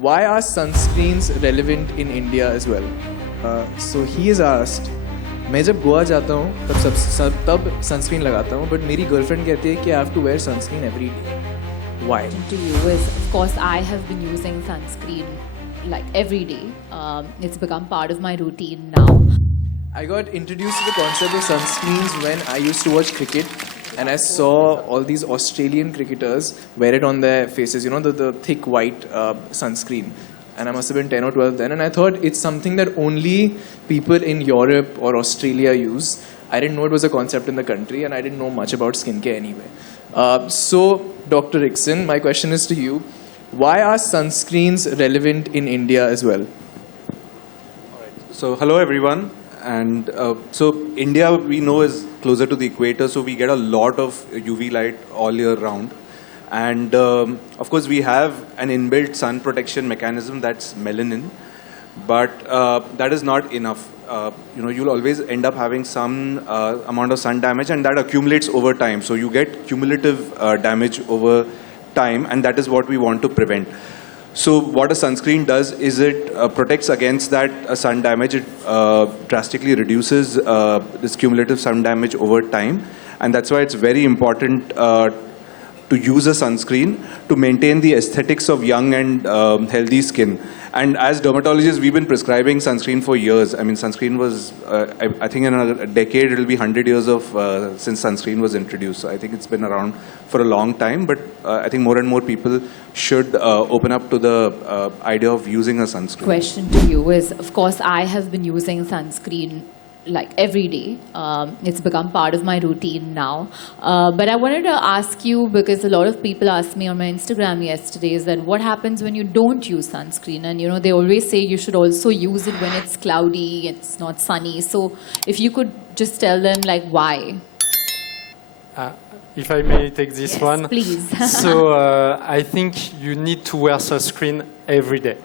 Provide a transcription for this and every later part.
Why are sunscreens relevant in India as well? So he is asked, मैं जब गोवा जाता हूँ तब सनस्क्रीन लगाता हूँ, बट मेरी गर्लफ्रेंड कहती है कि I have to wear sunscreen every day. Why? To you is, of course, I have been using sunscreen like every day. It's become part of my routine now. I got introduced to the concept of sunscreens when I used to watch cricket, and I saw all these Australian cricketers wear it on their faces, you know, the thick white sunscreen. And I must have been 10 or 12 then, and I thought it's something that only people in Europe or Australia use. I didn't know it was a concept in the country, and I didn't know much about skincare anyway. So, Dr. Rickson, my question is to you. Why are sunscreens relevant in India as well? So hello everyone, and so India we know is closer to the equator, so we get a lot of UV light all year round, and of course we have an inbuilt sun protection mechanism, that's melanin, but that is not enough. You'll always end up having some amount of sun damage, and that accumulates over time, so you get cumulative damage over time, and that is what we want to prevent. So what a sunscreen does is it protects against that sun damage. It drastically reduces this cumulative sun damage over time, and that's why it's very important to use a sunscreen to maintain the aesthetics of young and healthy skin. And as dermatologists, we've been prescribing sunscreen for years. I mean, sunscreen was, I think in a decade, it'll be 100 years of since sunscreen was introduced. So I think it's been around for a long time, but I think more and more people should open up to the idea of using a sunscreen. Question to you is, of course, I have been using sunscreen like every day. It's become part of my routine now. But I wanted to ask you, because a lot of people asked me on my Instagram yesterday, is that what happens when you don't use sunscreen? And you know, they always say you should also use it when it's cloudy, it's not sunny. So if you could just tell them like why. If I may take this Yes, one. please. So I think you need to wear sunscreen every day.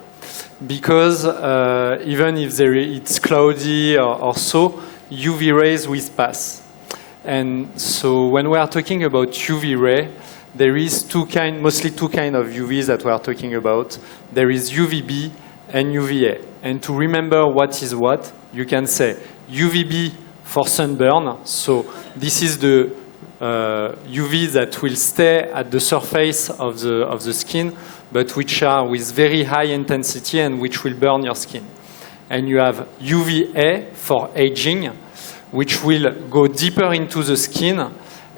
Because even if it's cloudy or so, UV rays will pass. And so when we are talking about UV ray, there is mostly two kinds of UVs that we are talking about. There is UVB and UVA. And to remember what is what, you can say UVB for sunburn. So this is the UV that will stay at the surface of the skin, but which are with very high intensity and which will burn your skin. And you have UVA for aging, which will go deeper into the skin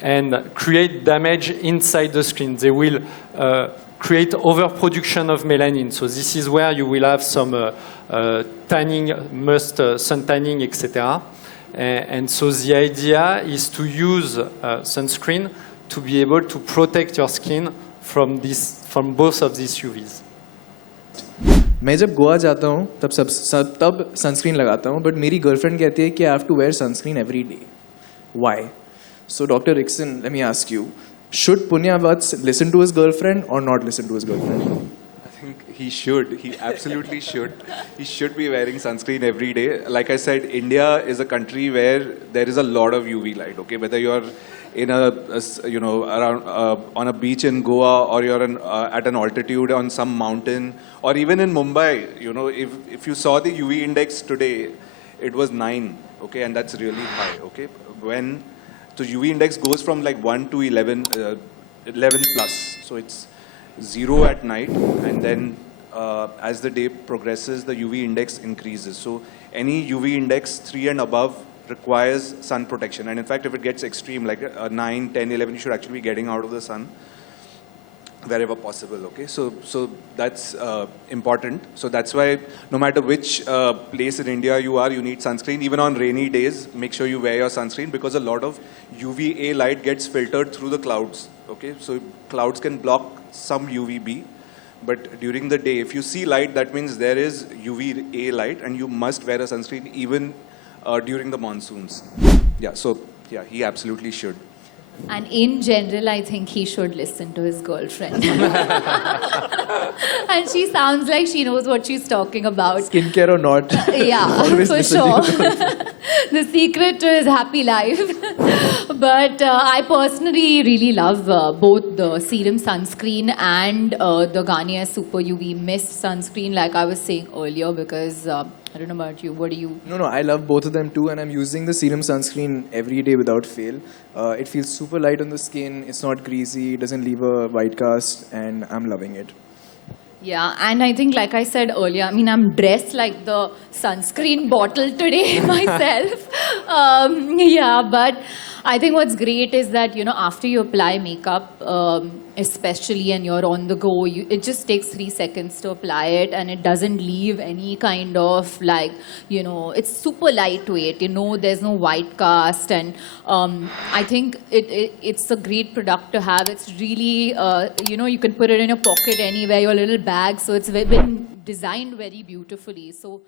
and create damage inside the skin. They will create overproduction of melanin. So this is where you will have some tanning, sun tanning, etc. And so the idea is to use sunscreen to be able to protect your skin from both of these UVs. मैं जब गोवा जाता हूँ तब sunscreen लगाता हूँ, but मेरी girlfriend कहती है कि I have to wear sunscreen every day. Why? So Dr. Rickson, let me ask you, should Punya Vats listen to his girlfriend or not listen to his girlfriend? I think he should. He absolutely should. He should be wearing sunscreen every day. Like I said, India is a country where there is a lot of UV light. Okay, whether you're in around on a beach in Goa, or you're at an altitude on some mountain, or even in Mumbai. You know, if you saw the UV index today, it was 9. Okay, and that's really high. Okay, so UV index goes from like 1 to 11 plus. So it's 0 at night, and then as the day progresses, the UV index increases. So any UV index 3 and above requires sun protection. And in fact, if it gets extreme, like 9, 10, 11, you should actually be getting out of the sun wherever possible. Okay, so that's important. So that's why no matter which place in India you are, you need sunscreen. Even on rainy days, make sure you wear your sunscreen, because a lot of UVA light gets filtered through the clouds. Okay, so clouds can block some UVB, but during the day, if you see light, that means there is UVA light, and you must wear a sunscreen even during the monsoons. Yeah, so yeah, he absolutely should. And in general, I think he should listen to his girlfriend. And she sounds like she knows what she's talking about. Skincare or not. Yeah, Always for listen to sure. your The secret to his happy life. But I personally really love both the serum sunscreen and the Garnier Super UV Mist sunscreen, like I was saying earlier, because I don't know about you. What do you? No, I love both of them too, and I'm using the serum sunscreen every day without fail. It feels super light on the skin, it's not greasy, it doesn't leave a white cast, and I'm loving it. Yeah, and I think, like I said earlier, I mean, I'm dressed like the sunscreen bottle today myself. Yeah, but I think what's great is that, after you apply makeup, especially, and you're on the go, it just takes 3 seconds to apply it, and it doesn't leave any kind of it's super lightweight, there's no white cast, and I think it's a great product to have. It's really, you can put it in your pocket anywhere, your little bag, so it's been designed very beautifully. So